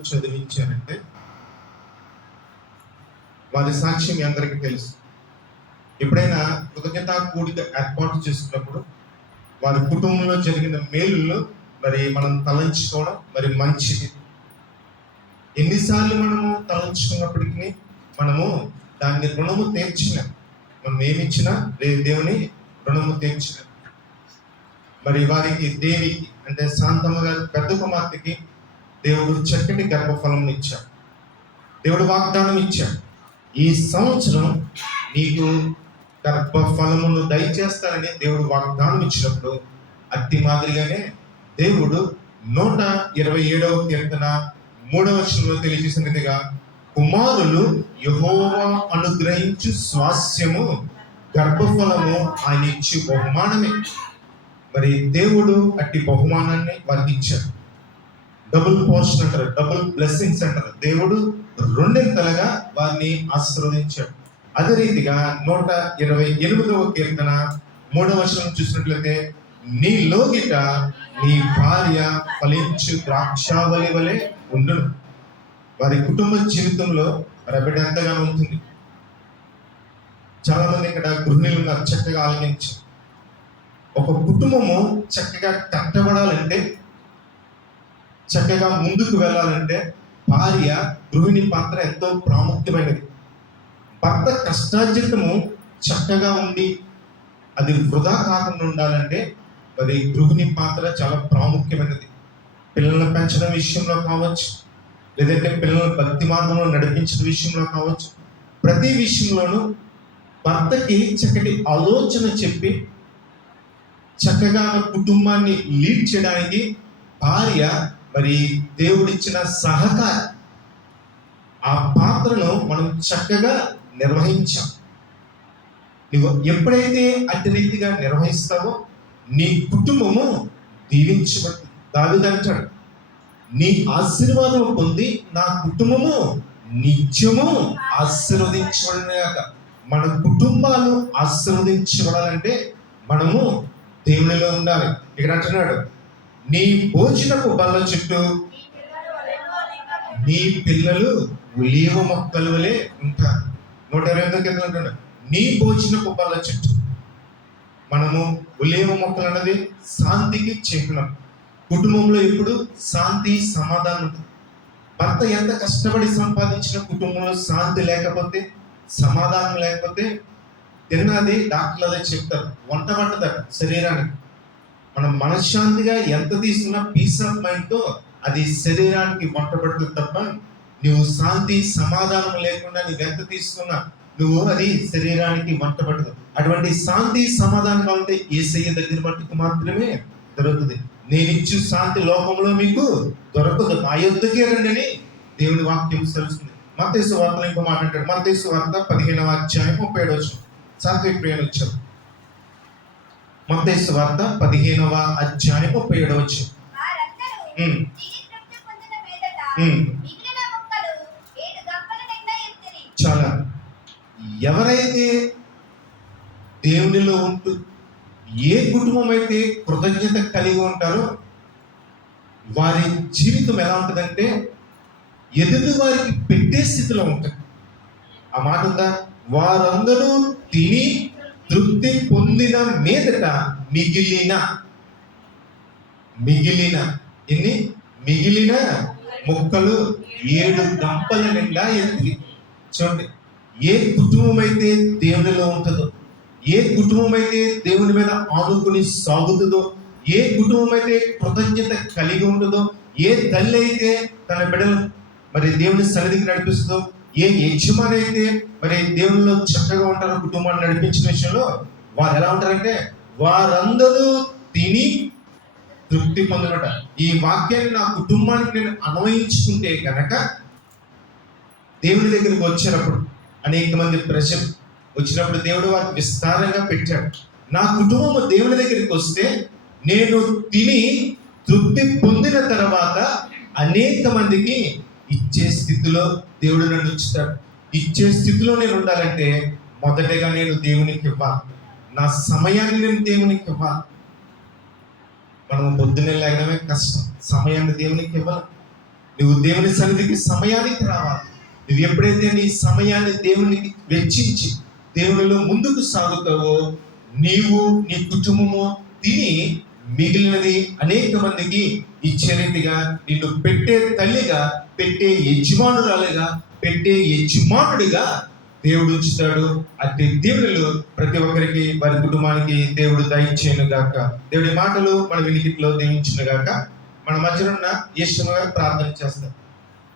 చదివించారంటే వారి సాక్ష్యం మీ అందరికీ తెలుసు. ఎప్పుడైనా కృతజ్ఞత కూడిక ఏర్పాటు చేసుకున్నప్పుడు వారి కుటుంబంలో జరిగిన మేలులు మరి మనం తలంచుకోవడం మరి మంచిది. ఎన్నిసార్లు మనము తలంచుకున్నప్పటికీ మనము దాన్ని రుణము తీర్చిన మనం ఏమిచ్చినా దే- దేవుని రుణము తీర్చిన. మరి వారికి దేవికి అంటే శాంతమ్మ గారి పెద్ద కుమార్తెకి దేవుడు చక్కటి గర్భఫలం ఇచ్చాడు. దేవుడు వాగ్దానం ఇచ్చాడు. ఈ సంవత్సరం నీకు గర్భఫలమును దయచేస్తానని దేవుడు వాగ్దానం ఇచ్చినప్పుడు అట్టి మాదిరిగానే దేవుడు నూట ఇరవై ఏడవ కీర్తన మూడవ వచనంలో తెలియజేసినదిగా కుమారులు యహోవా అనుగ్రహించు స్వాస్యము గర్భఫలము ఆయన ఇచ్చి బహుమానమే. మరి దేవుడు అట్టి బహుమానాన్ని వారికి ఇచ్చాడు డబుల్ పోర్షన్ అంటారు డబుల్ బ్లెస్సింగ్స్ అంటారు. దేవుడు రెండింతలుగా వారిని ఆశీర్వదించాడు. అదే రీతిగా నూట ఇరవై ఎనిమిదవ కీర్తన మూడవ వర్షం చూసినట్లయితే నీ లోగిట నీ భార్య ఫలించు ద్రాక్షావళి వలె ఉండును. వారి కుటుంబ జీవితంలో రబిడ ఉంటుంది. చాలా మంది ఇక్కడ గృహిణులు ఉన్నారు చక్కగా ఆలోచించు ఒక కుటుంబము చక్కగా కట్టబడాలంటే చక్కగా ముందుకు వెళ్ళాలంటే భార్య గృహిణి పాత్ర ఎంతో ప్రాముఖ్యమైనది. భర్త కష్టార్జితము చక్కగా ఉండి అది వృధా కాకుండా ఉండాలంటే మరి గృహిణి పాత్ర చాలా ప్రాముఖ్యమైనది. పిల్లల్ని పెంచడం విషయంలో కావచ్చు లేదంటే పిల్లలను భక్తి మార్గంలో నడిపించిన విషయంలో కావచ్చు ప్రతి విషయంలోనూ భర్తకి చక్కటి ఆలోచన చెప్పి చక్కగా కుటుంబాన్ని లీడ్ చేయడానికి భార్య మరి దేవుడిచ్చిన సహకారం. ఆ పాత్రను మనం చక్కగా నిర్వహించాం. నువ్వు ఎప్పుడైతే అట్టి రీతిగా నిర్వహిస్తావో నీ కుటుంబము దీవించబడి దావిదంటాడు నీ ఆశీర్వాదం పొంది నా కుటుంబము నిత్యము ఆశీర్వదించబడినాక మన కుటుంబాలు ఆశీర్వదించబడాలంటే మనము దేవునిలో ఉండాలి. ఇక్కడ అంటున్నాడు నీ భోజనపు బల్ల చుట్టూ నీ పిల్లలు ఉలీవ మొక్కలు వలె ఉంటారు. నూట ఇరవై ఎనిమిది కింద ఉంటాడు నీ భోజనపు బల్ల చుట్టూ మనము ఉలీవ మొక్కలు అన్నది శాంతికి చిహ్నం కుటుంబంలో ఎప్పుడు శాంతి సమాధానం ఉంటుంది. భర్త ఎంత కష్టపడి సంపాదించిన కుటుంబంలో శాంతి లేకపోతే సమాధానం లేకపోతే తిన్నది డాక్టర్లు అదే చెప్తారు. వంట పట్టదట శరీరానికి. మనం మనశ్శాంతిగా ఎంత తీసుకున్నా పీస్ ఆఫ్ మైండ్తో అది శరీరానికి వంటబడుతుంది తప్ప నువ్వు శాంతి సమాధానం లేకుండా నువ్వు ఎంత తీసుకున్నా నువ్వు అది శరీరానికి వంటబడదు అటువంటి శాంతి సమాధానం కావాలంటే ఏసయ్య దగ్గర మట్టుకు మాత్రమే దొరుకుతుంది. నేను ఇచ్చు శాంతి లోకంలో మీకు దొరకదు. మా యొద్దకే రండి దేవుని వాక్యం తెలుస్తుంది మత వార్తలు ఇంకో మాట అంటాడు. మతేసు వార్త పదిహేనవ అధ్యాయం ముప్పై ఏడు వచ్చాం సాత్విక ప్రియులు వచ్చారు మతేసు వార్త పదిహేనవ అధ్యాయం ముప్పై ఏడు వచ్చిన వారందరూ ఉమ్. తిని తృప్తి పొందిన మీదట ఉమ్. మిగిలిన ముక్కలు ఏడు గంపల నిండా ఎత్తిరి. చాలా ఎవరైతే దేవునిలో ఉంటూ ఏ కుటుంబం అయితే కృతజ్ఞత కలిగి ఉంటారో వారి జీవితం ఎలా ఉంటుందంటే ఎదుటి వారికి పెట్టే స్థితిలో ఉంటుంది ఆ మాట ఉందా వారందరూ తిని తృప్తి పొందిన మీదట మిగిలిన. మిగిలిన. ఎన్ని? మిగిలిన మొక్కలు ఏడు గంపల నిండా ఎత్తి చూడండి. ఏ కుటుంబం అయితే దేవునిలో ఉంటుందో ఏ కుటుంబం అయితే దేవుని మీద ఆనుకుని సాగుతుందో ఏ కుటుంబం అయితే కృతజ్ఞత కలిగి ఉంటుందో ఏ తల్లి అయితే తన బిడ్డలు మరి దేవుని సన్నిధికి నడిపిస్తుందో ఏ యజమాని అయితే మరి దేవుళ్ళు చక్కగా ఉంటారో కుటుంబాన్ని నడిపించిన విషయంలో వారు ఎలా ఉంటారంటే వారందరూ తిని తృప్తి పొందనట. ఈ వాక్యాన్ని నా కుటుంబానికి నేను అన్వయించుకుంటే కనుక దేవుడి దగ్గరికి వచ్చినప్పుడు అనేక మంది ప్రజలు వచ్చినప్పుడు దేవుడు వారికి విస్తారంగా పెట్టాడు. నా కుటుంబం దేవుని దగ్గరికి వస్తే నేను తిని తృప్తి పొందిన తర్వాత అనేక మందికి ఇచ్చే స్థితిలో దేవుడు నన్ను ఉంచుతాడు. ఇచ్చే స్థితిలో నేను ఉండాలంటే మొదటగా నేను దేవునికి ఇవ్వాలి నా సమయాన్ని నేను దేవునికి ఇవ్వాలి మనం పొద్దున్నే లేకడమే కష్టం. సమయాన్ని దేవునికి ఇవ్వాలి నువ్వు దేవుని సన్నిధికి సమయానికి రావాలి. నువ్వు ఎప్పుడైతే నీ సమయాన్ని దేవునికి వెచ్చించి దేవునిలో ముందుకు సాగుతావో నీవు నీ కుటుంబము తిని మిగిలినది అనేక మందికి ఇచ్చే రీతిగా నిన్ను పెట్టే తల్లిగా పెట్టే యజమానురాలుగా పెట్టే యజమానుడిగా దేవుడు ఉంచుతాడు. అట్టి దేవుళ్ళు ప్రతి ఒక్కరికి వారి కుటుంబానికి దేవుడు దయచేయను గాక. దేవుడి మాటలు మన వినికిట్లో దేవించిన గాక. మన మధ్యలో ఉన్న యేసు ప్రార్థన చేస్తారు.